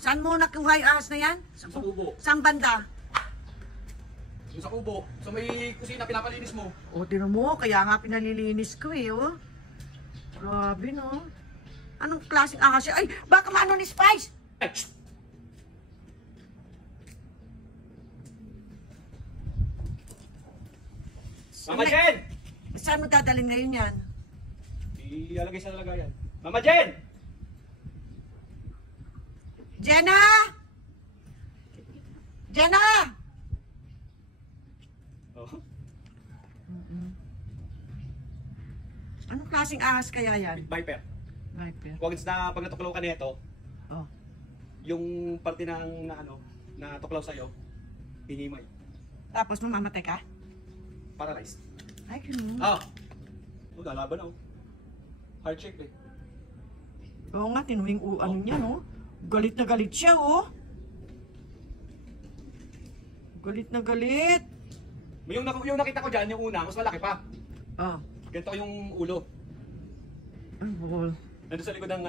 Saan mo nakuha yung ahas na yan? Sa kubo. Saan banda? Yung sa kubo. Sa may kusina, pinapalinis mo. O, tinan mo, kaya nga pinalilinis ko eh, oh. Grabe, no? Anong klaseng ahas yan? Ay, baka maano ni Spice? Ay, shh! Mama Jen! Saan mo dadalhin ngayon yan? Ilalagay sa lagayan. Mama Jen! Jenna! Jenna! Oh. Anong klaseng ahas kaya yan? Viper. Viper. Huwag na pag natuklaw ka nito, Oh. yung parte ng na tuklaw sa'yo, hinimay. Tapos mamamatay ka? Paralyzed. Ay, ganun. Ah! Oh, lalaban na oh. Heart shape eh. Oo nga, tinuwing ano niya, no? Galit na galit siya, oh. Galit na galit. Yung nakita ko dyan, yung una, mas malaki pa. Oh. Ganito yung ulo. Ay, bol. Nandun sa likod ng